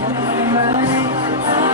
Bye.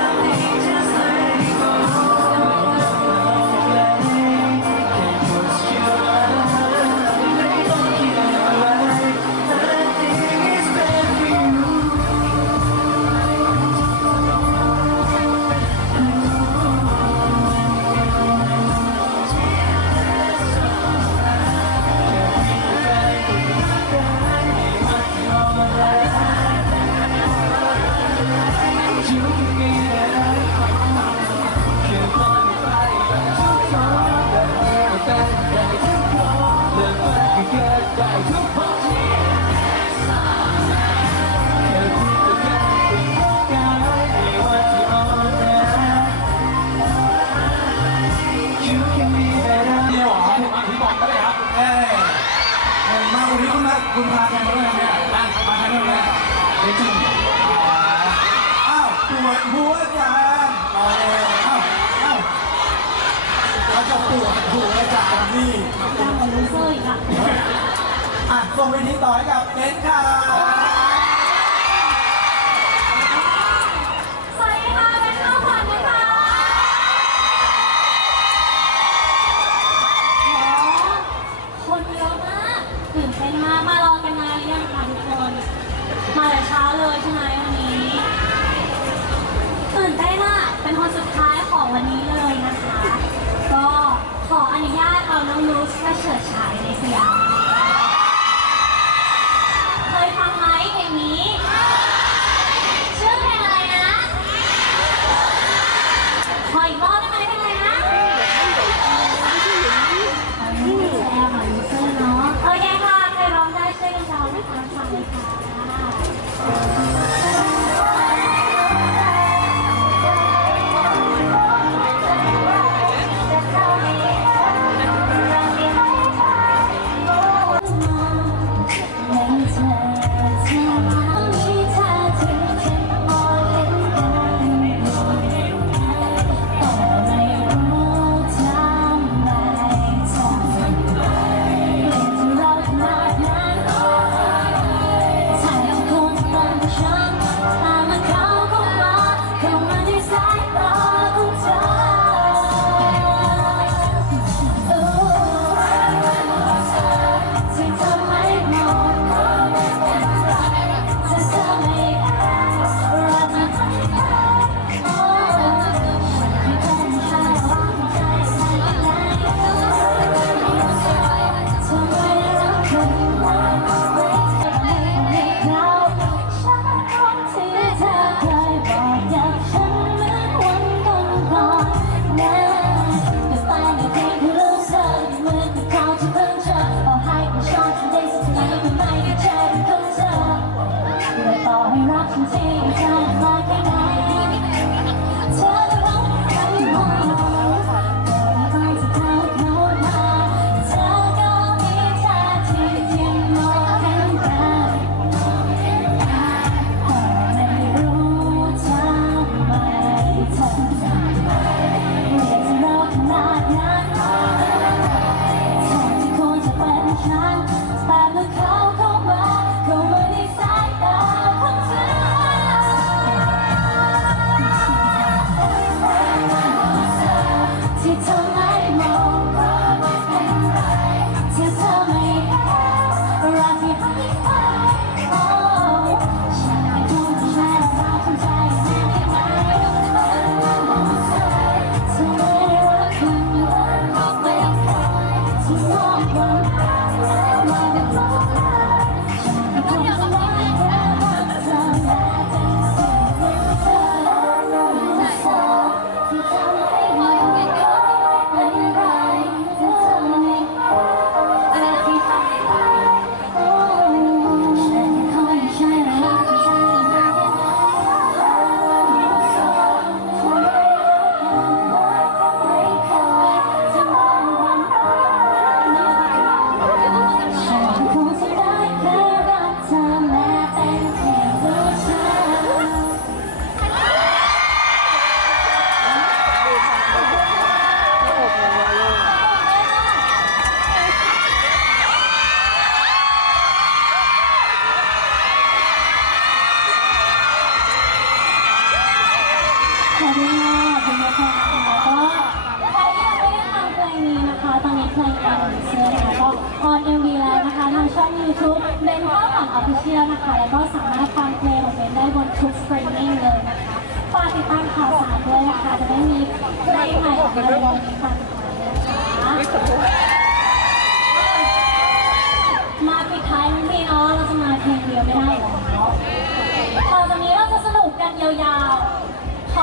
Michael Cooper. ส่งเวทีต่อใกับเบนค่ะสวัสดีค่ะเป็นน้องขวัญนะคะโอ้คนเยอะมากตื่นเต้นมาก มารอกันนานหรือยังคะทุกคน มาแต่เช้าเลยใช่ไหมวันนี้ตื่นเต้นมเป็นคนสุดท้ายของวันนี้เลยนะคะ ก็ขออนุญาตเอาน้องลูสมาเฉิดฉายในสยาม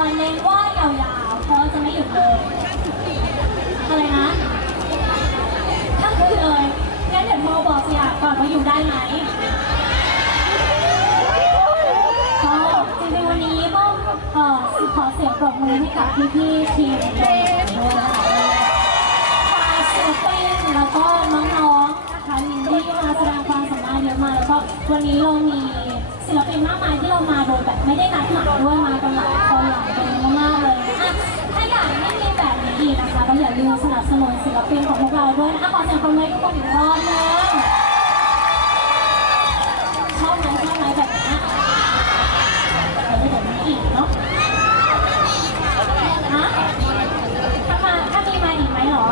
ๆขอเน้นว่ายาวๆเพราะจะไม่หยุดเลยอะไรนะทั้งคืนเลยงั้นเดี๋ยวโมบอกสิอะก่อนว่าอยู่ได้ไหมก็จริงๆวันนี้ต้องเอ่อขอเสียงปรบมือให้กับพี่ๆทีมด้วยนะคะฝ่ายศิลปินแล้วก็น้องๆนะคะมีที่มาแสดงความสามารถเยอะมากแล้วก็วันนี้เรามี ศิลปินมากมายที่เรามาโดยแบบไม่ได้นัดหมายด้วยมากันหลายคนหลายคนมากๆเลยอะถ้าอยากให้มีแบบนี้อีกนะคะก็อย่าลืมสนับสนุนศิลปินของพวกเราด้วยนะคะขอเสียงปรบมือให้ทุกคนอีกรอบนึงชอบไหมชอบไหมแบบนี้เดี๋ยวเดี๋ยวมีอีกเนาะฮะถ้ามาถ้ามีมาอีกไหมหรอ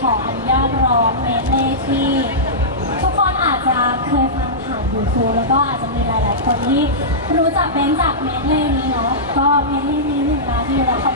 ขออนุญาตร้องเมทเล่ที่ ทุกคนอาจจะเคยฟังผ่านยูทูบแล้วก็อาจจะมีหลาย ๆ คนที่รู้จักเบนจากเมทเล่นี้เนาะก็เมทเล่นี้หนึ่งนาทีแล้วขอบ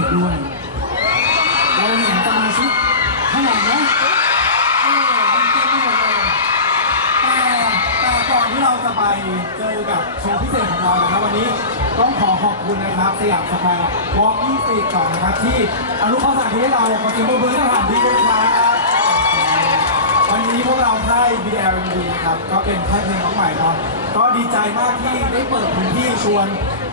โชว์พิเศษด้วย เราเห็นสมาชิกข้างหลังนะเออมันเต็มไปหมดเลยแต่แต่ก่อนที่เราจะไปเจอกับโชว์พิเศษของเรานะครับวันนี้ต้องขอขอบคุณนะครับสยามสแควร์วอล์กยี่สิบก่อนนะครับที่อนุเคราะห์สถานที่ให้เราขอเสียงปรบมือให้สถานที่ด้วยครับวันนี้พวกเราค่าย BLMD ครับก็เป็นค่ายเพลงน้องใหม่เนาะก็ดีใจมากที่ได้เปิดพื้นที่ชวน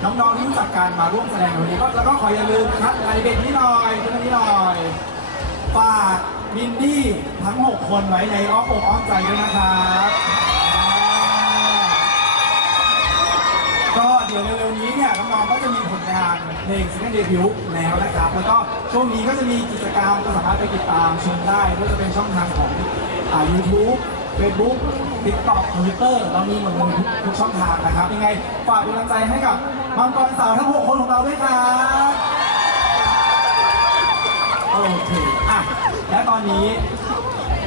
น้องๆที่รู้จักการมาร่วมแสดงวันนี้ก็แล้วก็ขออย่าลืมนะครับรายเด็นนี้หน่อยเพื่อนนี้หน่อยฝากมินดี้ทั้ง 6 คนไว้ในอ้อมอกอ้อมใจด้วยนะครับก็เดี๋ยวเร็วๆนี้เนี่ยน้องๆก็จะมีผลงานเพลงซิงเกิลเดบิวต์แล้วนะครับ แล้วก็ช่วงนี้ก็จะมีกิจกรรมก็สามารถไปติดตามชมได้ไม่ว่าจะเป็นช่องทางของ อ่า YouTube Facebook TikTok Twitter เรามีหมดเลยทุกทุกช่องทางนะครับ ยังไงฝากเป็นกำลังใจให้กับมังกรสาวทั้ง 6 คนของเราด้วยครับโอเคอะและตอนนี้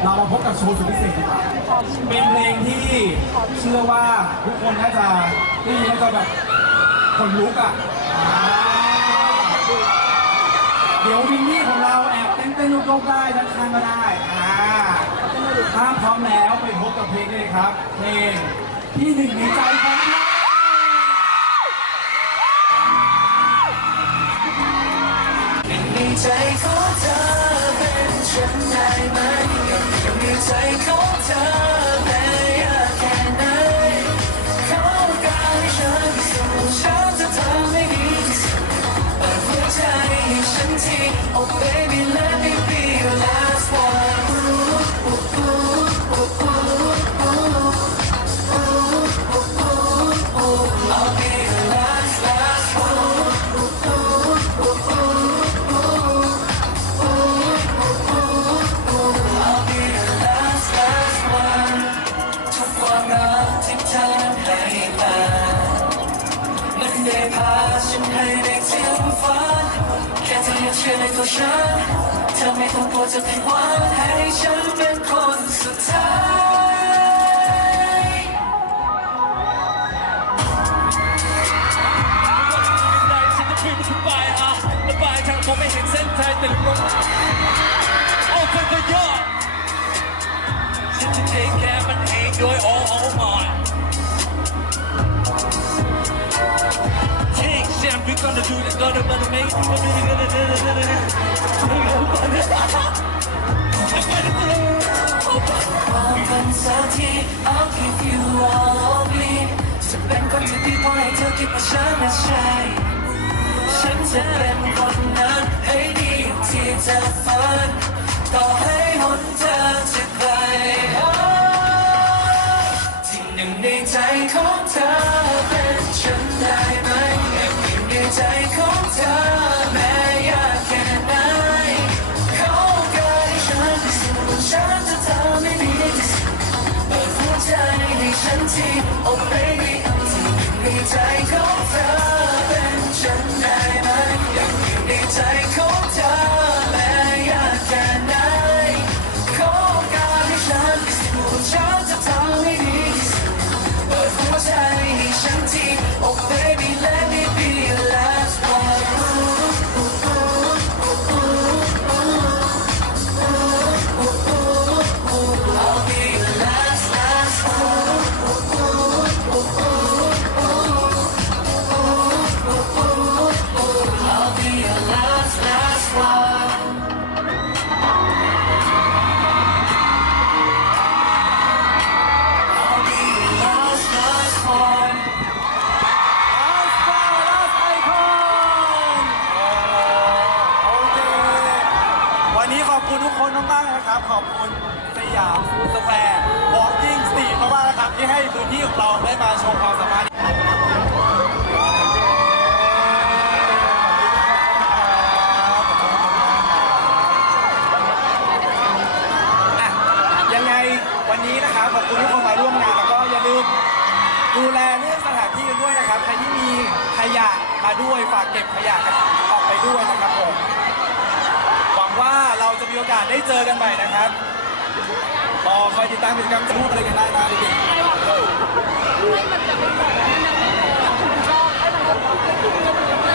เรามาพบกับโชว์สุดพิเศษดีกว่าเป็นเพลงที่เชื่อว่าทุกคนน่าจะได้ยินน่าจะแบบขนลุกอะอ่าเดี๋ยววินนี่ของเราแอบเต้นเต้นลุกๆได้ด้านข้างก็ได้อ่า ถ้าพร้อมแล้วไปพบกับเพลงเลยครับ เพลงที่หนึ่งในใจของเรา ตัวฉัน เธอไม่ต้องกลัวจะผิดหวังให้ฉันเป็นคนสุดท้ายใจฉันจะขึ้นขึ้นไปอะระบายทางผมไม่เห็นเส้นทางแต่ลมเอาเธอก็ยอดฉันจะ take care มันเองโดย gonna do this gonna gonna make gonna gonna gonna gonna gonna บอกกันสักที I'll give you all of me จะเป็นคนที่ดีพอให้เธอคิดว่าฉันไม่ใช่ฉันจะเป็นคนนั้นให้ดีที่เธอฝันต่อให้หนทางจะไกลที่หนึ่งในใจของเธอเป็นฉัน Oh baby ที่อยู่ใอกาสได้เจอกันใหม่นะครับรอคอยติดตามกิจกรรมรูปอะไรกันได้นะเด็กๆ